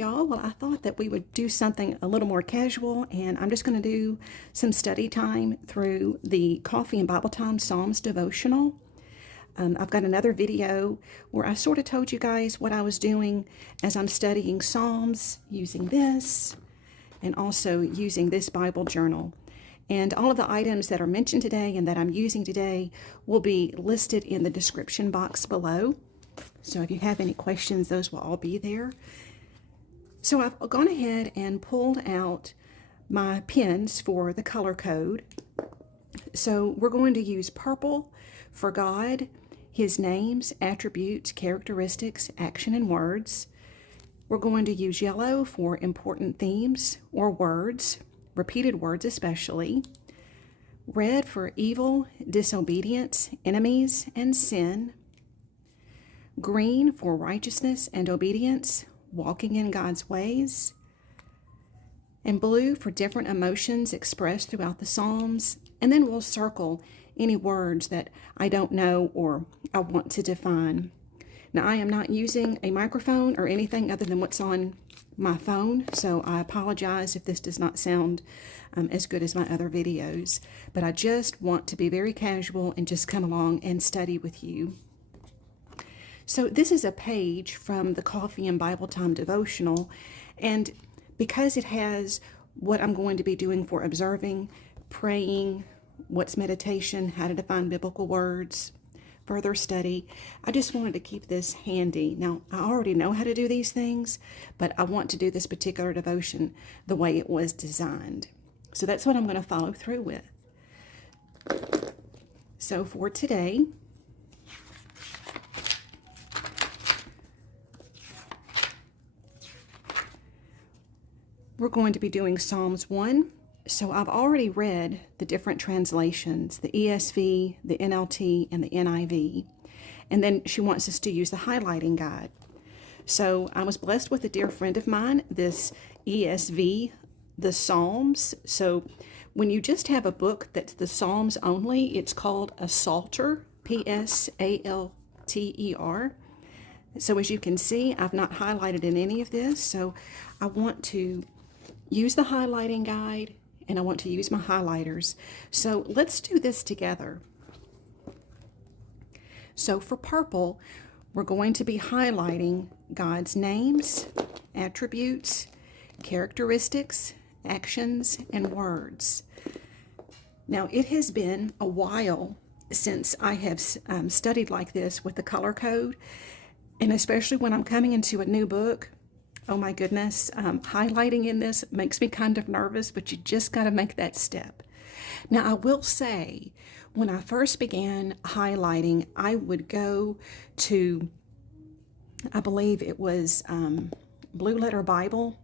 y'all. Well, I thought that we would do something a little more casual, and I'm just going to do some study time through the Coffee and Bible Time Psalms Devotional. I've got another video where I sort of told you guys what I was doing as I'm studying Psalms using this and also using this Bible journal. And all of the items that are mentioned today and that I'm using today will be listed in the description box below. So if you have any questions, those will all be there. So I've gone ahead and pulled out my pens for the color code. So we're going to use purple for God, His names, attributes, characteristics, action, and words. We're going to use yellow for important themes or words, repeated words especially. Red for evil, disobedience, enemies, and sin. Green for righteousness and obedience, walking in God's ways. And blue for different emotions expressed throughout the Psalms. And then we'll circle any words that I don't know or I want to define. Now, I am not using a microphone or anything other than what's on my phone, so I apologize if this does not sound as good as my other videos. But I just want to be very casual and just come along and study with you. So this is a page from the Coffee and Bible Time Devotional, and because it has what I'm going to be doing for observing, praying, what's meditation, how to define biblical words, further study, I just wanted to keep this handy. Now, I already know how to do these things, but I want to do this particular devotion the way it was designed. So that's what I'm going to follow through with. So for today, we're going to be doing Psalms 1. So I've already read the different translations, the ESV, the NLT, and the NIV. And then she wants us to use the highlighting guide. So I was blessed with a dear friend of mine, this ESV, the Psalms. So when you just have a book that's the Psalms only, it's called a Psalter, Psalter. So as you can see, I've not highlighted in any of this. So I want to use the highlighting guide, and I want to use my highlighters. So let's do this together. So for purple, we're going to be highlighting God's names, attributes, characteristics, actions, and words. Now, it has been a while since I have studied like this with the color code, and especially when I'm coming into a new book. Oh my goodness, highlighting in this makes me kind of nervous, but you just got to make that step. Now, I will say, when I first began highlighting, I would go to, I believe it was Blue Letter Bible,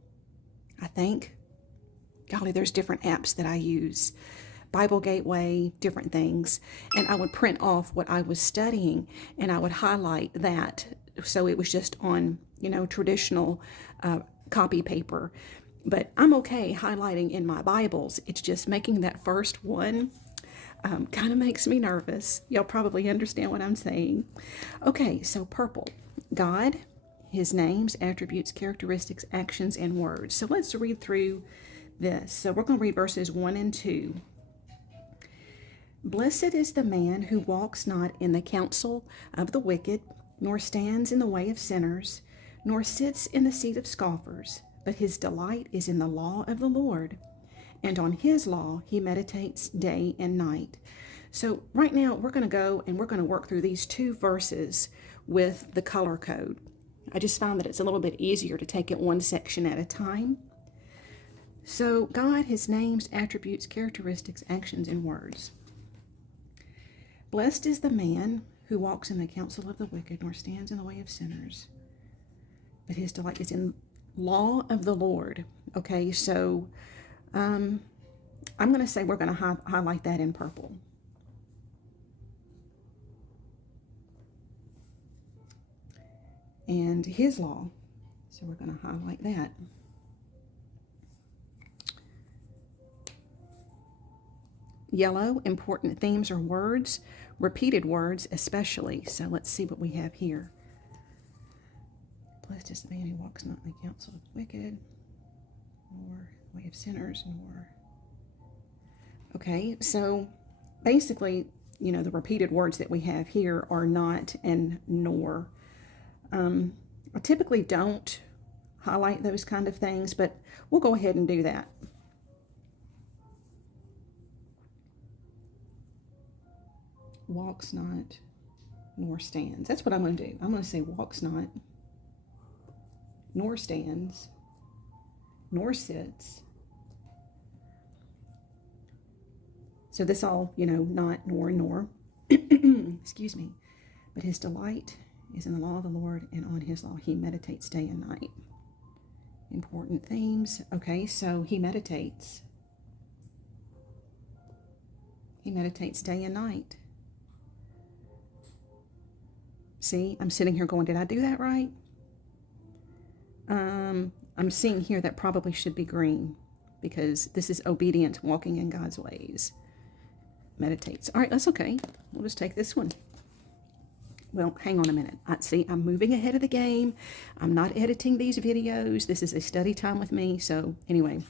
I think. Golly, there's different apps that I use. Bible Gateway, different things. And I would print off what I was studying, and I would highlight that. So it was just on, traditional copy paper. But I'm okay highlighting in my Bibles. It's just making that first one kind of makes me nervous. Y'all probably understand what I'm saying. Okay, so purple. God, His names, attributes, characteristics, actions, and words. So let's read through this. So we're going to read verses 1 and 2. Blessed is the man who walks not in the counsel of the wicked, nor stands in the way of sinners, nor sits in the seat of scoffers, but his delight is in the law of the Lord, and on his law he meditates day and night. So right now we're going to go and we're going to work through these two verses with the color code. I just found that it's a little bit easier to take it one section at a time. So God, His names, attributes, characteristics, actions, and words. Blessed is the man who walks in the counsel of the wicked, nor stands in the way of sinners, but his delight is in law of the Lord. Okay, so I'm going to say we're going to highlight that in purple. And his law, so we're going to highlight that. Yellow, important themes or words, repeated words especially. So let's see what we have here. Blessed is the man who walks not in the counsel of the wicked, nor the way of sinners, nor... Okay, so basically, you know, the repeated words that we have here are not and nor. I typically don't highlight those kind of things, but we'll go ahead and do that. Walks not, nor stands. That's what I'm going to do. I'm going to say walks not, nor stands, nor sits. So this all, you know, not, nor. Excuse me. But his delight is in the law of the Lord, and on his law he meditates day and night. Important themes. Okay, so he meditates. He meditates day and night. See, I'm sitting here going, did I do that right? I'm seeing here that probably should be green because this is obedient, walking in God's ways. Meditates. All right, that's okay. We'll just take this one. Well, hang on a minute. See, I'm moving ahead of the game. I'm not editing these videos. This is a study time with me. So anyway,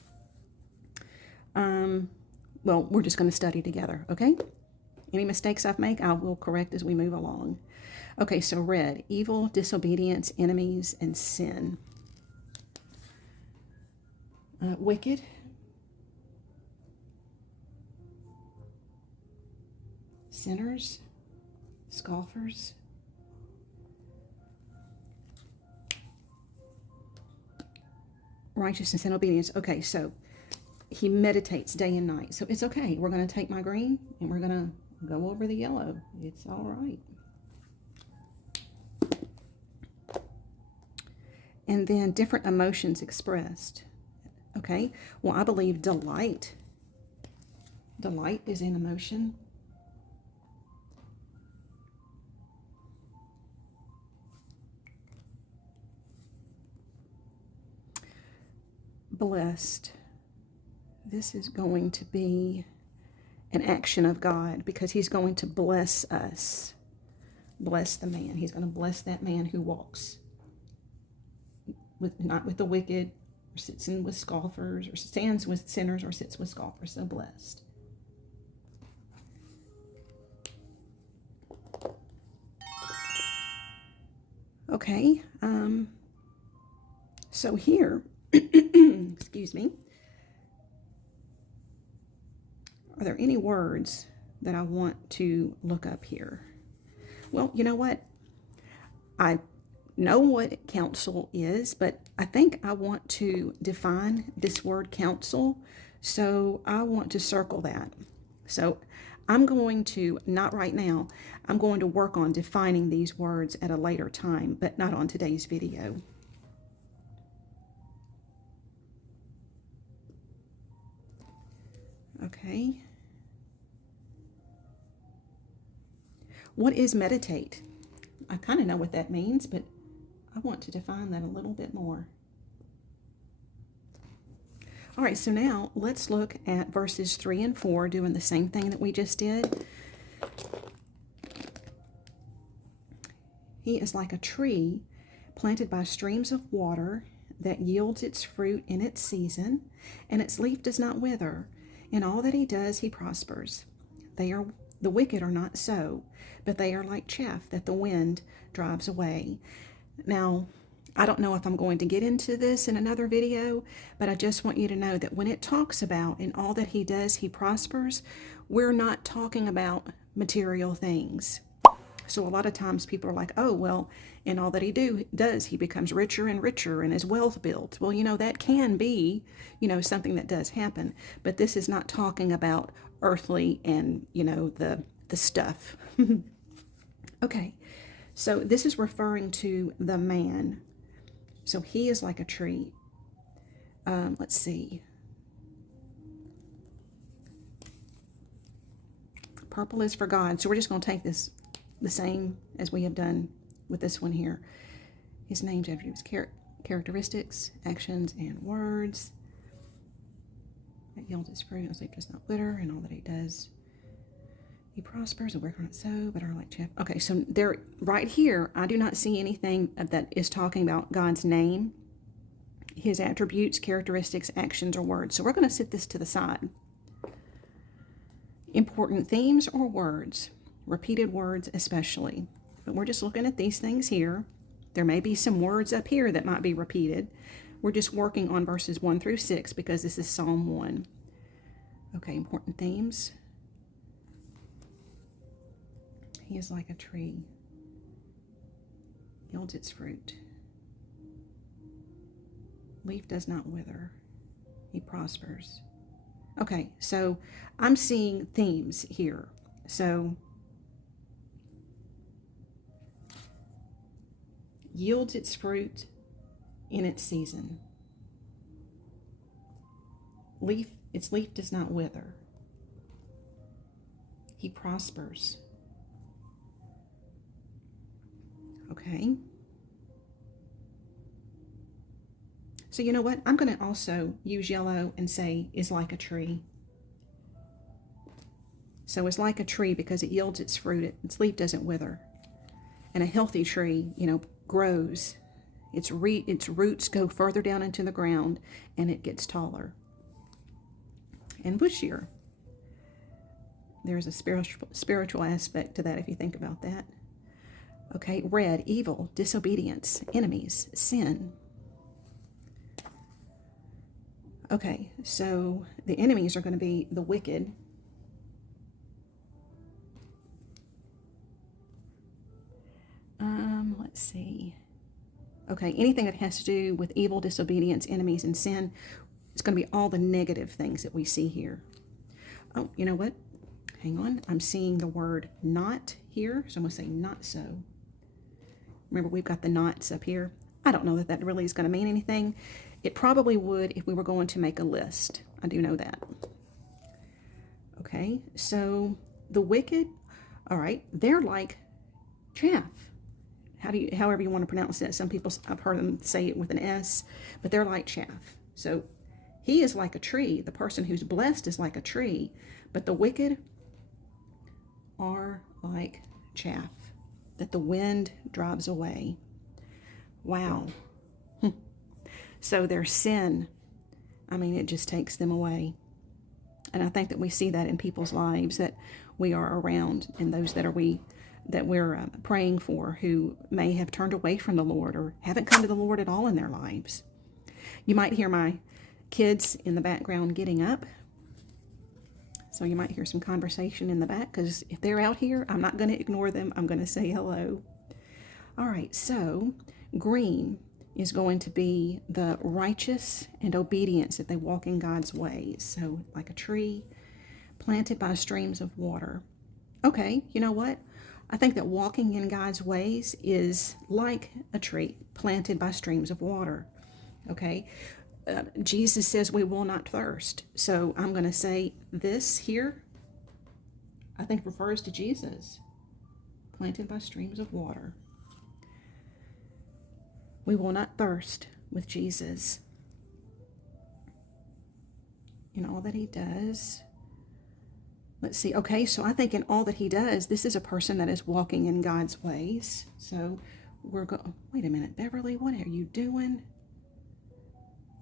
well, we're just going to study together, okay? Any mistakes I've made, I will correct as we move along. Okay, so red, evil, disobedience, enemies, and sin. Wicked. Sinners, scoffers, righteousness and obedience. Okay, so he meditates day and night. So it's okay. We're going to take my green and we're going to go over the yellow. It's all right. And then different emotions expressed. Okay, well, I believe delight. Delight is an emotion. Blessed. This is going to be an action of God because he's going to bless us. Bless the man. He's going to bless that man who walks not with the wicked, or sits in with scoffers, or stands with sinners, or sits with scoffers. So blessed. Okay. So here, excuse me. Are there any words that I want to look up here? Well, you know what? I know what counsel is, but I think I want to define this word counsel. So I want to circle that. So I'm going to, not right now, I'm going to work on defining these words at a later time, but not on today's video. Okay. What is meditate? I kind of know what that means, but I want to define that a little bit more. All right, so now let's look at verses 3 and 4, doing the same thing that we just did. He is like a tree planted by streams of water that yields its fruit in its season, and its leaf does not wither. In all that he does, he prospers. The wicked are not so, but they are like chaff that the wind drives away. Now, I don't know if I'm going to get into this in another video, but I just want you to know that when it talks about in all that he does, he prospers, we're not talking about material things. So a lot of times people are like, oh, well, in all that he does, he becomes richer and richer and his wealth builds. Well, you know, that can be, you know, something that does happen. But this is not talking about earthly and, you know, the stuff. Okay, so this is referring to the man. So he is like a tree. Let's see. Purple is for God. So we're just going to take this the same as we have done with this one here. His name's after his characteristics, actions, and words. That yields his fruit, his leaf does not wither, and all that he does, He prospers and work not so, but are like chaff. Okay, so there, right here, I do not see anything that is talking about God's name, his attributes, characteristics, actions, or words. So we're going to set this to the side. Important themes or words, repeated words especially. But we're just looking at these things here. There may be some words up here that might be repeated. We're just working on verses 1 through 6 because this is Psalm 1. Okay, important themes. He is like a tree, yields its fruit. Leaf does not wither. He prospers. Okay, so I'm seeing themes here. So, yields its fruit in its season. Its leaf does not wither. He prospers. Okay. So you know what? I'm going to also use yellow and say is like a tree. So it's like a tree because it yields its fruit. Its leaf doesn't wither. And a healthy tree, grows. Its roots go further down into the ground and it gets taller and bushier. There's a spiritual aspect to that if you think about that. Okay, red, evil, disobedience, enemies, sin. Okay, so the enemies are going to be the wicked. Let's see. Okay, anything that has to do with evil, disobedience, enemies, and sin, it's going to be all the negative things that we see here. Oh, you know what? Hang on. I'm seeing the word not here, so I'm going to say not so. Remember, we've got the nots up here. I don't know that that really is going to mean anything. It probably would if we were going to make a list. I do know that. Okay, so the wicked, all right, they're like chaff. However you want to pronounce that. Some people, I've heard them say it with an S, but they're like chaff. So he is like a tree. The person who's blessed is like a tree, but the wicked are like chaff that the wind drives away. Wow. So their sin, it just takes them away. And I think that we see that in people's lives that we are around, and those that we're praying for who may have turned away from the Lord or haven't come to the Lord at all in their lives. You might hear my kids in the background getting up. So you might hear some conversation in the back, because if they're out here, I'm not going to ignore them. I'm going to say hello. All right, so green is going to be the righteous and obedience that they walk in God's ways. So like a tree planted by streams of water. Okay, you know what? I think that walking in God's ways is like a tree planted by streams of water. Okay, Jesus says we will not thirst. So I'm going to say this here, I think refers to Jesus, planted by streams of water. We will not thirst with Jesus in all that he does. Let's see. Okay, so I think in all that he does, this is a person that is walking in God's ways. So we're going, wait a minute, Beverly, what are you doing?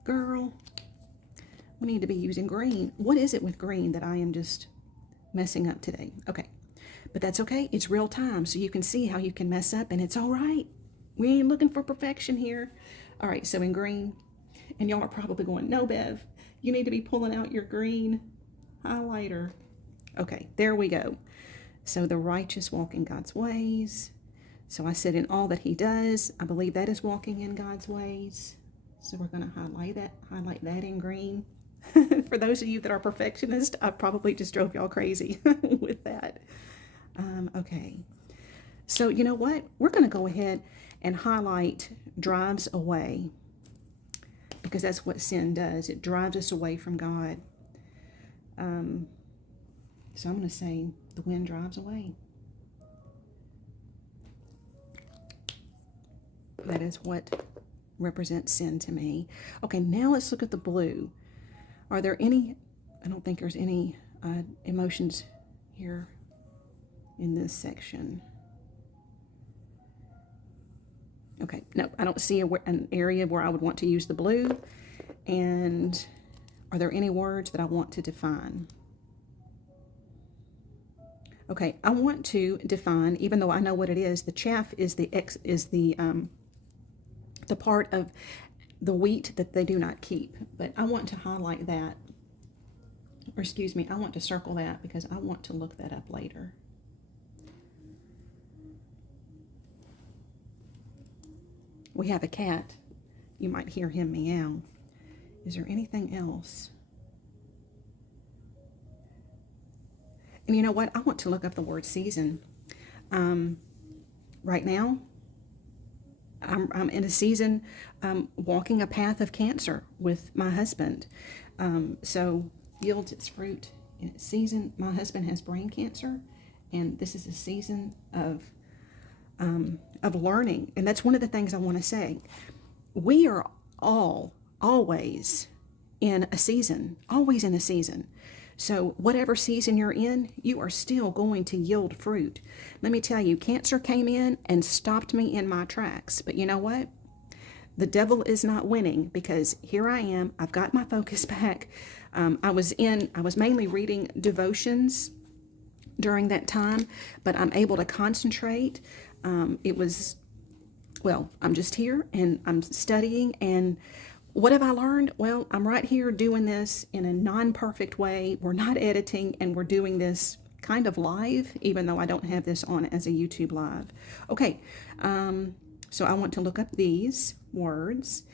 Girl, we need to be using green. What is it with green that I am just messing up today? Okay, but that's okay. It's real time, so you can see how you can mess up, and it's all right. We ain't looking for perfection here. All right, so in green, and y'all are probably going, no, Bev, you need to be pulling out your green highlighter. Okay, there we go. So the righteous walk in God's ways. So I said in all that he does, I believe that is walking in God's ways. So we're going to highlight that in green. For those of you that are perfectionists, I probably just drove y'all crazy with that. Okay. So you know what? We're going to go ahead and highlight drives away, because that's what sin does. It drives us away from God. So I'm going to say the wind drives away. That is what represents sin to me. Okay, now let's look at the blue. Are there any, I don't think there's any emotions here. in this section. Okay, no, I don't see an area where I would want to use the blue. And are there any words that I want to define? Okay, I want to define, even though I know what it is, the chaff is the part of the wheat that they do not keep. But I want to highlight that, or excuse me, I want to circle that because I want to look that up later. We have a cat. You might hear him meow. Is there anything else? And you know what? I want to look up the word season. Right now, I'm in a season walking a path of cancer with my husband. So yields its fruit in its season. My husband has brain cancer, and this is a season of learning. And that's one of the things I want to say. We are always in a season, always in a season. So whatever season you're in, you are still going to yield fruit. Let me tell you, cancer came in and stopped me in my tracks. But you know what? The devil is not winning, because here I am. I've got my focus back. I was mainly reading devotions during that time, but I'm able to concentrate. I'm just here and I'm studying. And what have I learned? Well, I'm right here doing this in a non-perfect way. We're not editing, and we're doing this kind of live, even though I don't have this on as a YouTube live. Okay, so I want to look up these words.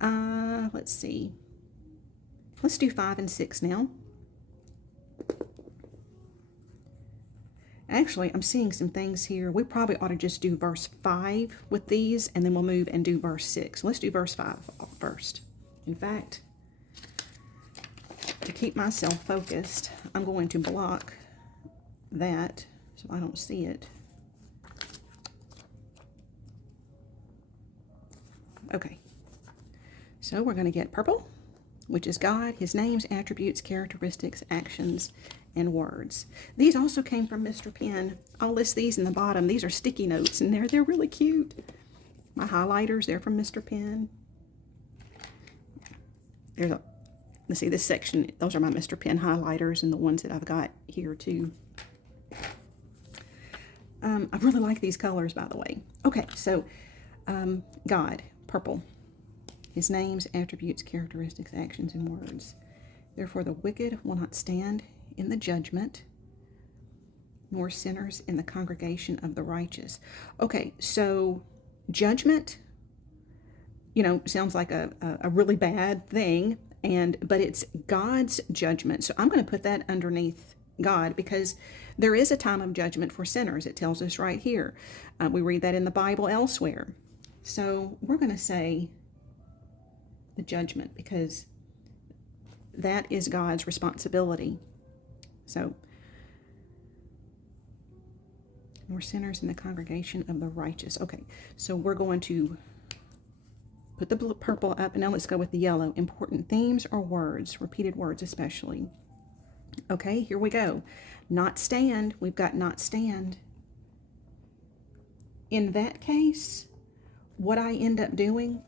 Let's see. Let's do 5 and 6 now. Actually, I'm seeing some things here. We probably ought to just do verse 5 with these, and then we'll move and do verse 6. Let's do verse 5 first. In fact, to keep myself focused, I'm going to block that so I don't see it. Okay, so we're going to get purple, which is God, his names, attributes, characteristics, actions, and words. These also came from Mr. Penn. I'll list these in the bottom. These are sticky notes, and they're really cute. My highlighters, they're from Mr. Penn. Let's see, this section, those are my Mr. Penn highlighters, and the ones that I've got here too. I really like these colors, by the way. Okay, so God, purple. His names, attributes, characteristics, actions, and words. Therefore the wicked will not stand in the judgment, nor sinners in the congregation of the righteous. Okay, so judgment, sounds like a really bad thing, but it's God's judgment. So I'm going to put that underneath God, because there is a time of judgment for sinners. It tells us right here. We read that in the Bible elsewhere. So we're going to say the judgment, because that is God's responsibility. So, nor sinners in the congregation of the righteous. Okay, so we're going to put the purple up, and now let's go with the yellow. Important themes or words, repeated words especially. Okay, here we go. Not stand. We've got not stand. In that case, what I end up doing,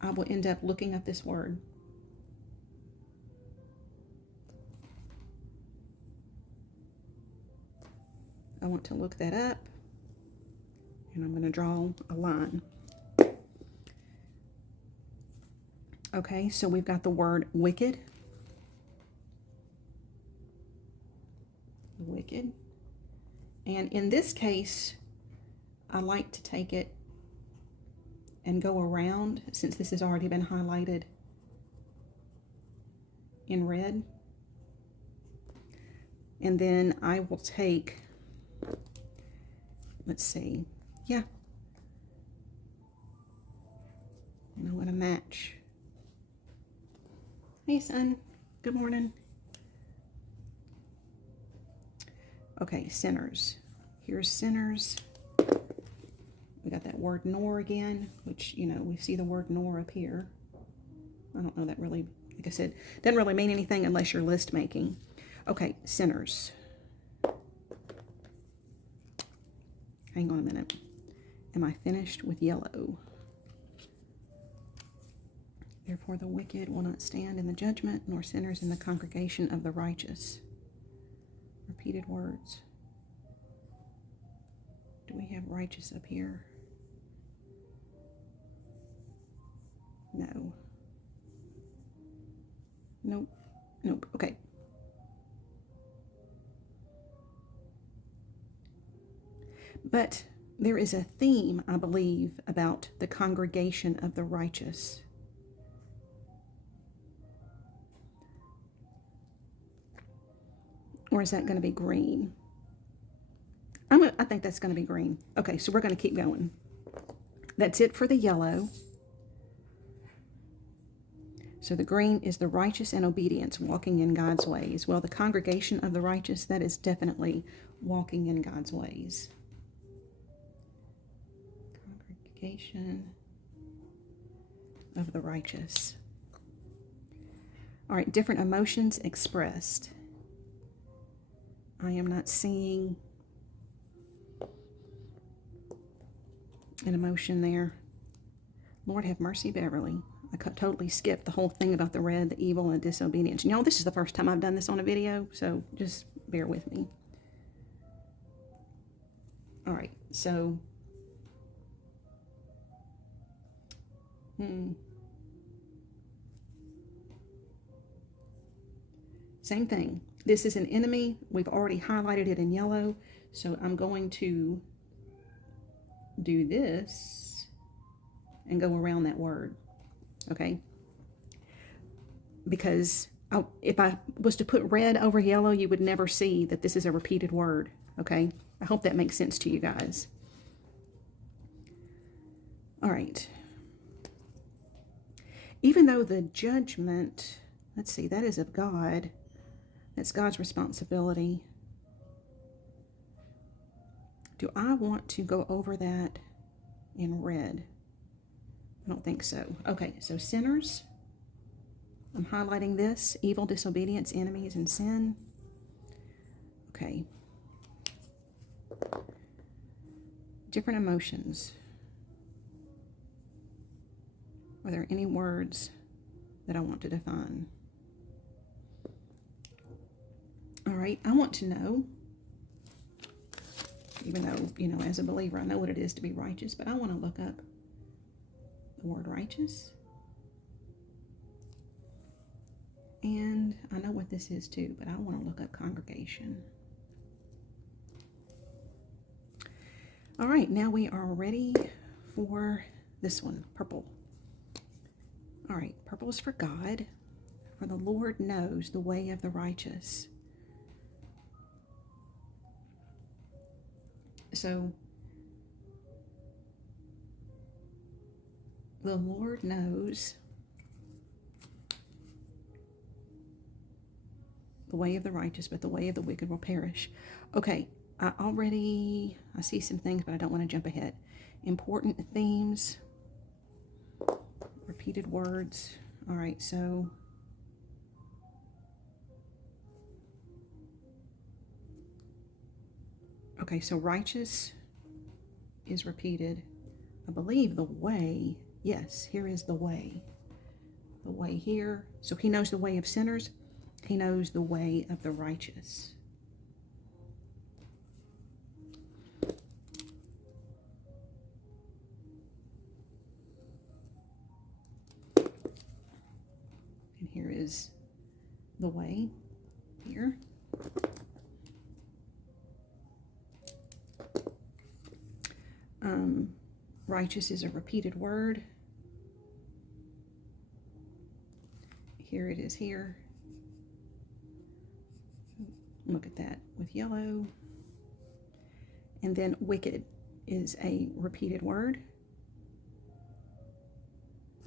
I will end up looking up this word. I want to look that up, and I'm going to draw a line. Okay, so we've got the word wicked. Wicked. And in this case, I like to take it and go around, since this has already been highlighted in red. And then I will take, let's see, yeah, and I'm going to match. Hey, son. Good morning. Okay, sinners. Here's sinners. We got that word nor again, which, we see the word nor up here. I don't know that really, like I said, doesn't really mean anything unless you're list making. Okay, sinners. hang on a minute. Am I finished with yellow? Therefore the wicked will not stand in the judgment, nor sinners in the congregation of the righteous. Repeated words. Do we have righteous up here? No. Nope. Nope. Okay. But there is a theme, I believe, about the congregation of the righteous. Or is that going to be green? I think that's going to be green. Okay, so we're going to keep going. That's it for the yellow. So the green is the righteous and obedience, walking in God's ways. Well, the congregation of the righteous, that is definitely walking in God's ways. Congregation of the righteous. All right, different emotions expressed. I am not seeing an emotion there. Lord have mercy, Beverly. I totally skipped the whole thing about the red, the evil, and disobedience. And y'all, this is the first time I've done this on a video, so just bear with me. All right, so same thing. This is an enemy. We've already highlighted it in yellow, so I'm going to do this and go around that word. Okay, because if I was to put red over yellow, you would never see that this is a repeated word. Okay, I hope that makes sense to you guys. All right. Even though the judgment, let's see, that is of God. That's God's responsibility. Do I want to go over that in red? I don't think so. Okay, so sinners. I'm highlighting this. Evil, disobedience, enemies, and sin. Okay. Different emotions. Are there any words that I want to define? All right, I want to know, even though, you know, as a believer, I know what it is to be righteous, but I want to look up the word righteous. And I know what this is too, but I want to look up congregation. All right, now we are ready for this one, purple. All right, purple is for God, for the Lord knows the way of the righteous. So, the Lord knows the way of the righteous, but the way of the wicked will perish. Okay, I see some things, but I don't want to jump ahead. Important themes, repeated words. All right, so okay, so righteous is repeated. I believe the way, yes, here is the way. The way here. So he knows the way of sinners. He knows the way of the righteous. And here is the way here. Righteous is a repeated word. Here it is here. Look at that with yellow. And then wicked is a repeated word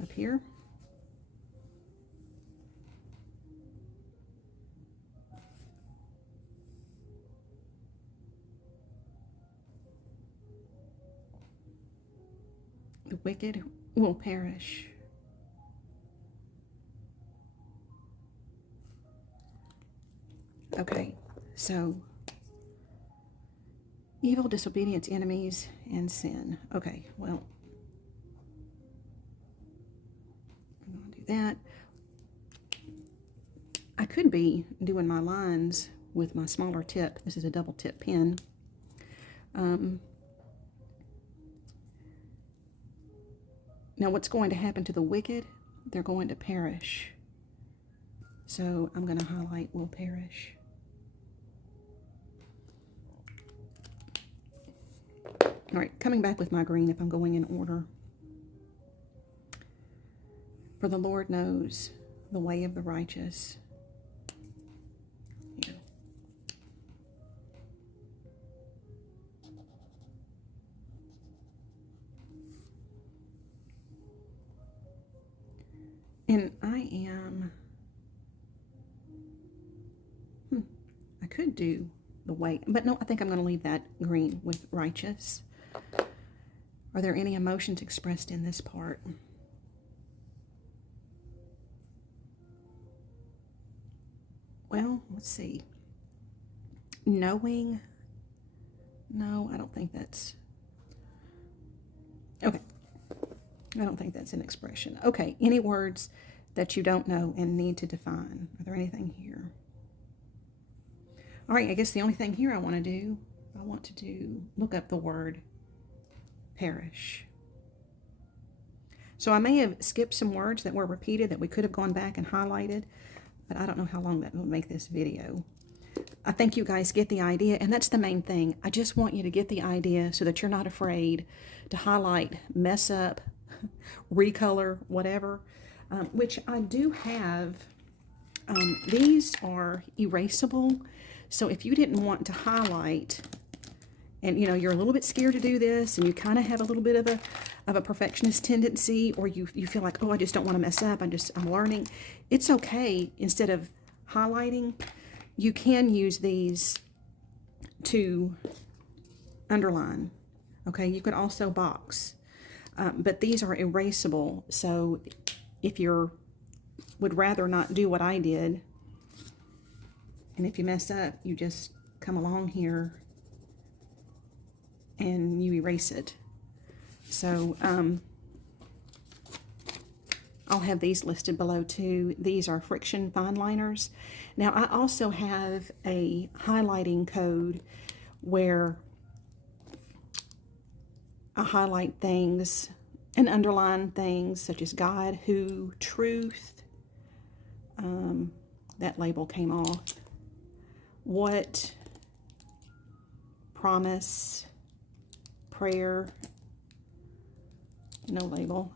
up here. The wicked will perish. Okay, so Evil, disobedience, enemies, and sin. Okay, well, I'm going to do that. I could be doing my lines with my smaller tip. This is a double tip pen. Now, what's going to happen to the wicked? They're going to perish. So I'm going to highlight will perish. All right, coming back with my green if I'm going in order. For the Lord knows the way of the righteous. Yeah. And I am, I could do the way, but no, I think I'm going to leave that green with righteous. Are there any emotions expressed in this part? Well, let's see. Knowing. No, I don't think that's. Okay. I don't think that's an expression. Okay, any words that you don't know and need to define. Are there anything here? All right, I guess the only thing here I want to look up the word perish. So I may have skipped some words that were repeated that we could have gone back and highlighted, but I don't know how long that will make this video. I think you guys get the idea, and that's the main thing. I just want you to get the idea so that you're not afraid to highlight, mess up, recolor, whatever, which I do have. These are erasable, so if you didn't want to highlight, and you know you're a little bit scared to do this, and you kind of have a little bit of a perfectionist tendency, or you feel like, oh, I just don't want to mess up, I'm learning, it's okay. Instead of highlighting, you can use these to underline. Okay, you could also box, but these are erasable, so if you would rather not do what I did, and if you mess up, you just come along here and you erase it. So I'll have these listed below too. These are friction fine liners. Now I also have a highlighting code where I highlight things and underline things such as God, who, truth. That label came off. What, promise, prayer, no label.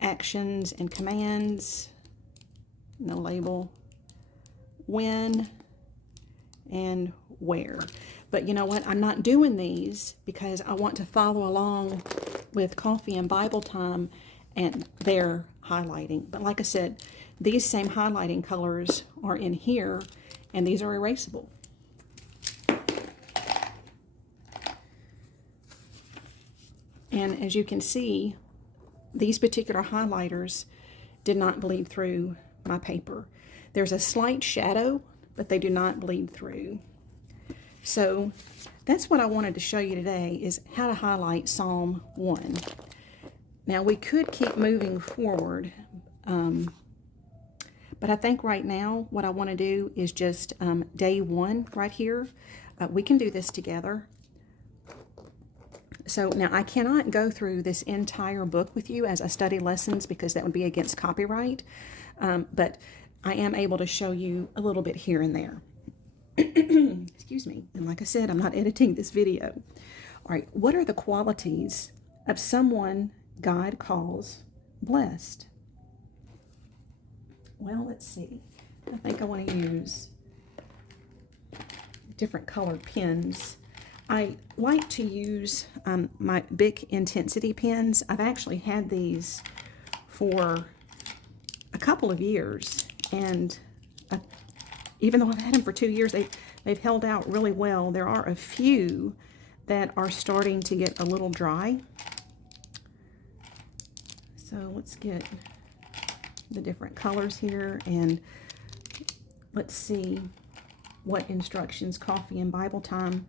Actions and commands, no label. When and where. But you know what? I'm not doing these because I want to follow along with Coffee and Bible Time and their highlighting. But like I said, these same highlighting colors are in here, and these are erasable. And as you can see, these particular highlighters did not bleed through my paper. There's a slight shadow, but they do not bleed through. So that's what I wanted to show you today, is how to highlight Psalm 1. Now we could keep moving forward, but I think right now what I want to do is just day 1 right here. We can do this together. So now I cannot go through this entire book with you as a study lessons because that would be against copyright, but I am able to show you a little bit here and there. Excuse me. And like I said, I'm not editing this video. All right, what are the qualities of someone God calls blessed? Well, let's see. I think I want to use different colored pens. I like to use my Bic Intensity pens. I've actually had these for a couple of years, and even though I've had them for 2 years, they've held out really well. There are a few that are starting to get a little dry. So let's get the different colors here, and let's see what instructions Coffee and Bible Time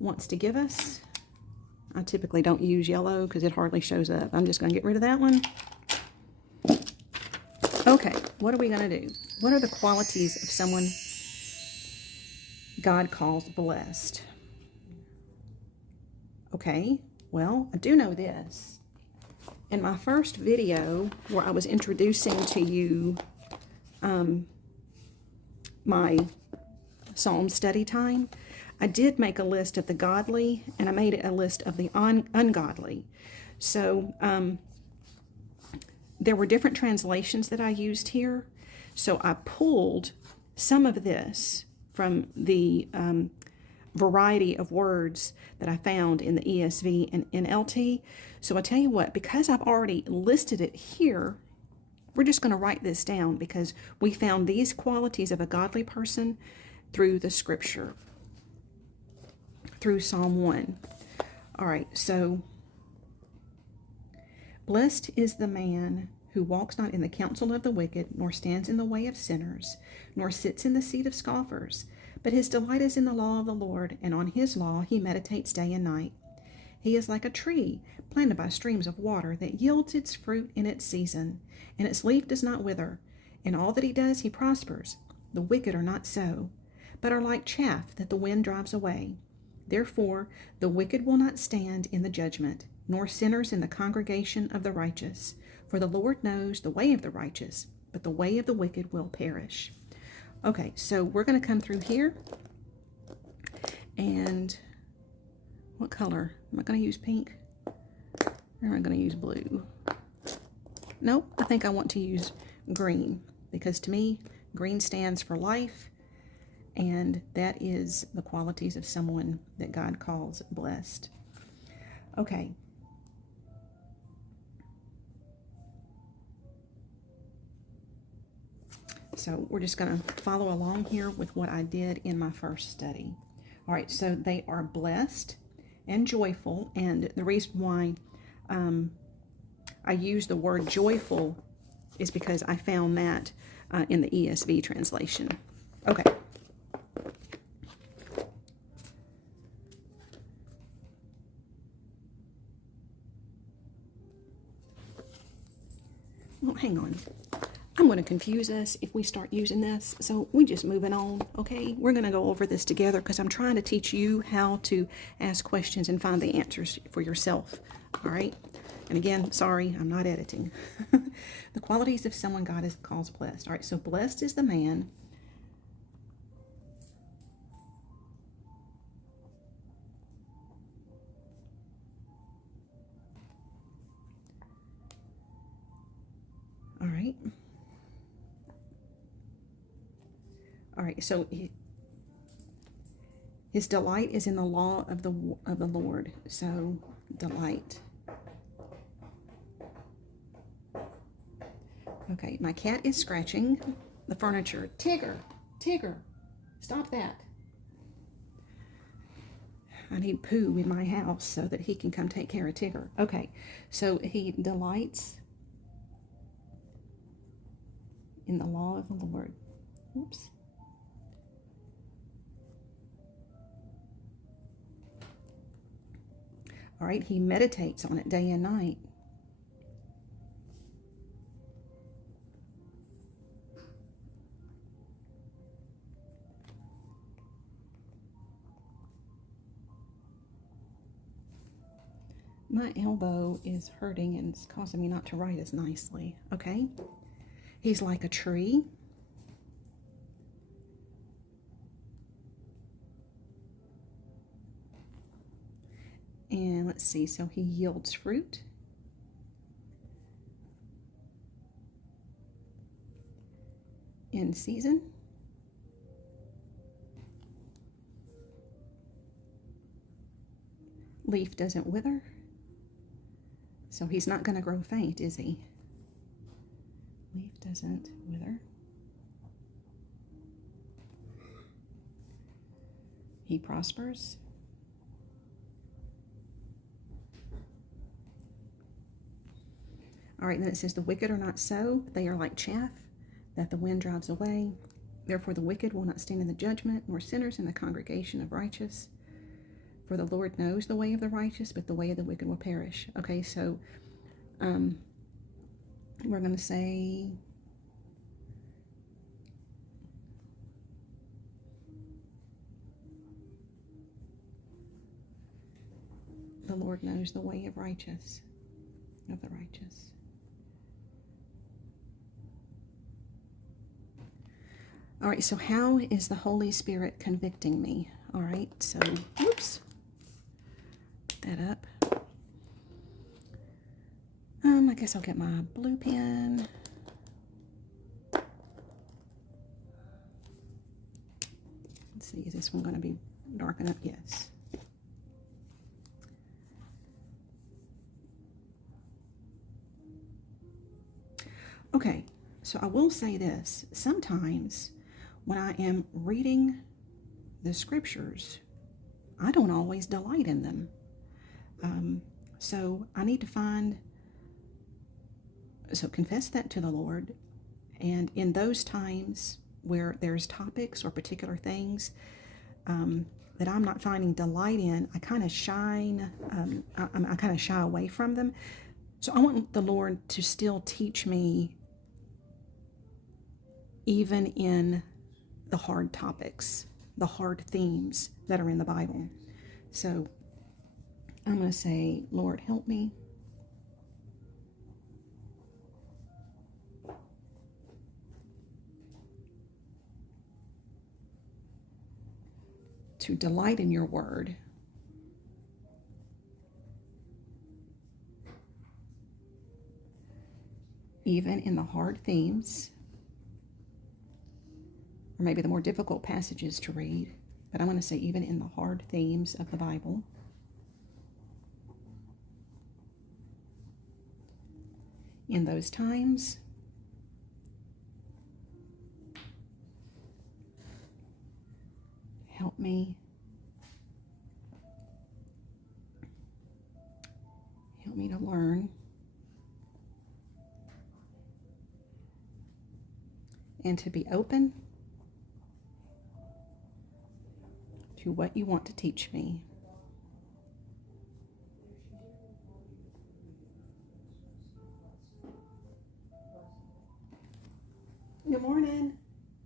wants to give us. I typically don't use yellow because it hardly shows up. I'm just going to get rid of that one. Okay, what are we going to do? What are the qualities of someone God calls blessed? Okay, well, I do know this. In my first video where I was introducing to you my Psalm study time, I did make a list of the godly, and I made a list of the ungodly. So there were different translations that I used here. So I pulled some of this from the variety of words that I found in the ESV and NLT. So I tell you what, because I've already listed it here, we're just going to write this down because we found these qualities of a godly person through the scripture, through Psalm 1. All right, so blessed is the man who walks not in the counsel of the wicked, nor stands in the way of sinners, nor sits in the seat of scoffers, but his delight is in the law of the Lord, and on his law he meditates day and night. He is like a tree planted by streams of water that yields its fruit in its season, and its leaf does not wither. In all that he does he prospers. The wicked are not so, but are like chaff that the wind drives away. Therefore the wicked will not stand in the judgment, nor sinners in the congregation of the righteous. For the Lord knows the way of the righteous, but the way of the wicked will perish. Okay, so we're going to come through here. And what color? Am I going to use pink? Or am I going to use blue? Nope, I think I want to use green, because to me, green stands for life, and that is the qualities of someone that God calls blessed. Okay. So we're just going to follow along here with what I did in my first study. All right, so they are blessed and joyful, and the reason why I use the word joyful is because I found that in the ESV translation. Okay. Well, hang on. I'm going to confuse us if we start using this, so we just moving on, okay? We're going to go over this together because I'm trying to teach you how to ask questions and find the answers for yourself, all right? And again, sorry, I'm not editing. The qualities of someone God calls blessed. All right, so blessed is the man all right. All right, so his delight is in the law of the Lord. So delight. Okay, my cat is scratching the furniture. Tigger, Tigger, stop that. I need poo in my house so that he can come take care of Tigger. Okay, so he delights in the law of the Lord. Oops. All right, he meditates on it day and night. My elbow is hurting and it's causing me not to write as nicely. Okay, he's like a tree. And let's see, so he yields fruit. In season. Leaf doesn't wither. So he's not going to grow faint, is he? Leaf doesn't wither. He prospers. All right, then it says, the wicked are not so. They are like chaff that the wind drives away. Therefore the wicked will not stand in the judgment, nor sinners in the congregation of righteous. For the Lord knows the way of the righteous, but the way of the wicked will perish. Okay, so we're going to say, the Lord knows the way of the righteous. All right, so how is the Holy Spirit convicting me? All right, so, whoops, put that up. I guess I'll get my blue pen. Let's see, is this one going to be dark enough? Yes. Okay, so I will say this. Sometimes when I am reading the scriptures, I don't always delight in them. So I need to confess that to the Lord. And in those times where there's topics or particular things that I'm not finding delight in, I kind of shy away from them. So I want the Lord to still teach me even in the hard topics, the hard themes that are in the Bible. So I'm going to say, Lord, help me to delight in your word, even in the hard themes, or maybe the more difficult passages to read, but I'm going to say even in the hard themes of the Bible. In those times, help me to learn and to be open to what you want to teach me. Good morning.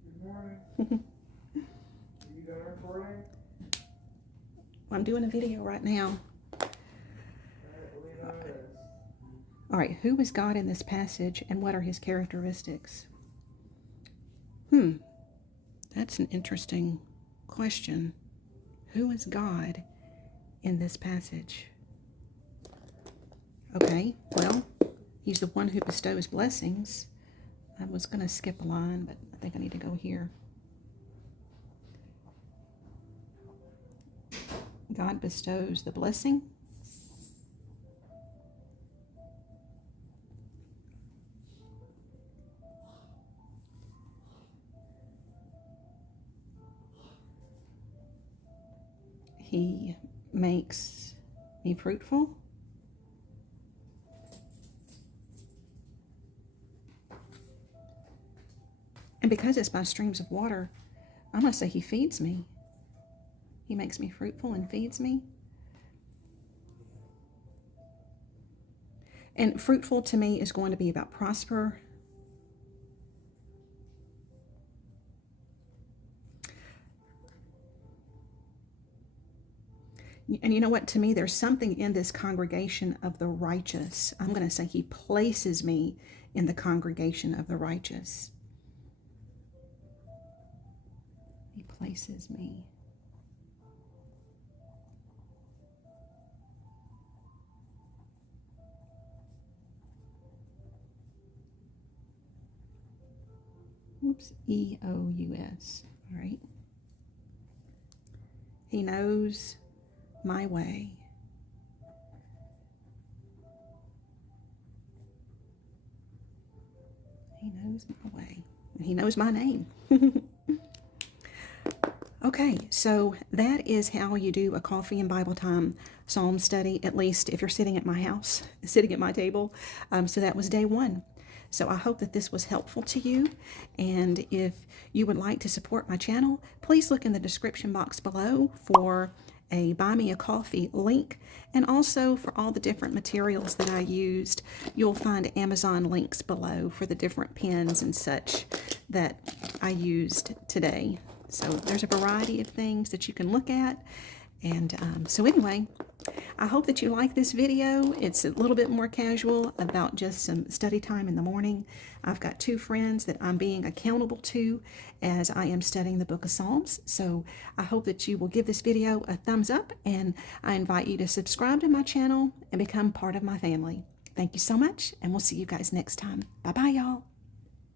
Good morning. You done recording? I'm doing a video right now. All right, who is God in this passage and what are his characteristics? That's an interesting question. Who is God in this passage? Okay, well, he's the one who bestows blessings. I was going to skip a line, but I think I need to go here. God bestows the blessing. He makes me fruitful. And because it's by streams of water, I'm going to say he feeds me. He makes me fruitful and feeds me. And fruitful to me is going to be about prosper. And you know what? To me, there's something in this congregation of the righteous. I'm going to say he places me in the congregation of the righteous. He places me. Oops, E-O-U-S. All right. He knows my way. He knows my way. And he knows my name. Okay, so that is how you do a coffee and Bible time psalm study, at least if you're sitting at my house, sitting at my table. So that was day one. So I hope that this was helpful to you. And if you would like to support my channel, please look in the description box below for a Buy Me a Coffee link. And also for all the different materials that I used, you'll find Amazon links below for the different pens and such that I used today. So there's a variety of things that you can look at. And so anyway, I hope that you like this video. It's a little bit more casual about just some study time in the morning. I've got 2 friends that I'm being accountable to as I am studying the book of Psalms. So I hope that you will give this video a thumbs up, and I invite you to subscribe to my channel and become part of my family. Thank you so much, and we'll see you guys next time. Bye-bye, y'all.